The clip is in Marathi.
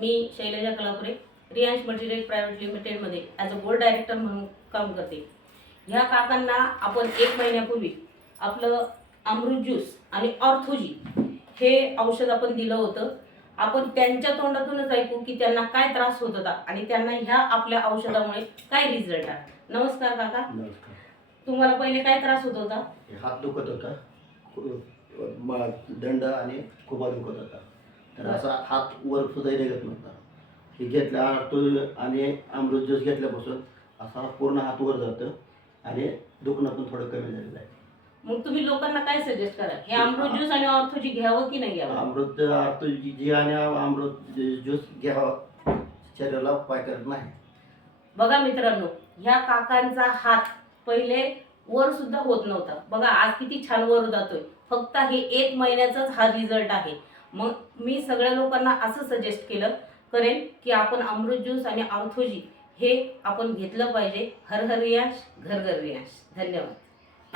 मी शैलजा कलापुरे रियांश मटेरियल प्रायव्हेट लिमिटेडमध्ये ॲज अ बोर्ड डायरेक्टर म्हणून काम करते। ह्या काकांना आपण 1 महिन्यापूर्वी आपलं अमृत ज्यूस आणि ऑर्थोजी हे औषध आपण दिलं होतं। आपण त्यांच्या तोंडातूनच ऐकू की त्यांना काय त्रास होत होता आणि त्यांना ह्या आपल्या औषधामुळे काय रिझल्ट आहे। नमस्कार काका। नमस्कार। तुम्हाला पहिले काय त्रास होत होता? हात दुखत होता, दंड आणि खूप दुखत होता, तर असा हात वर सुद्धा निघत नव्हता। हे घेतल्या आणि अमृत ज्यूस घेतल्यापासून असा पूर्ण हात वर जातं आणि दुखणं पण थोडं कमी झालेलं आहे। मग तुम्ही लोकांना काय सजेस्ट करा, हे अमृत ज्यूस आणि ऑर्थोजी घ्यावं की नाही घ्यावं? ऑर्थोजी आणि अमृत ज्यूस घ्यावं, शरीराला उपाय करत नाही। बघा मित्रांनो, ह्या काकांचा हात पहिले वर सुद्धा होत नव्हता, बघा आज किती छान वर जातोय। फक्त हे 1 महिन्याचाच हा रिझल्ट आहे। मग मी सगळ्या लोकांना असं सजेस्ट करेन की आपण अमृत ज्यूस आणि ऑर्थोजी हे आपण घेतलं पाहिजे। हर हर रियांश, घर घर रियांश। धन्यवाद।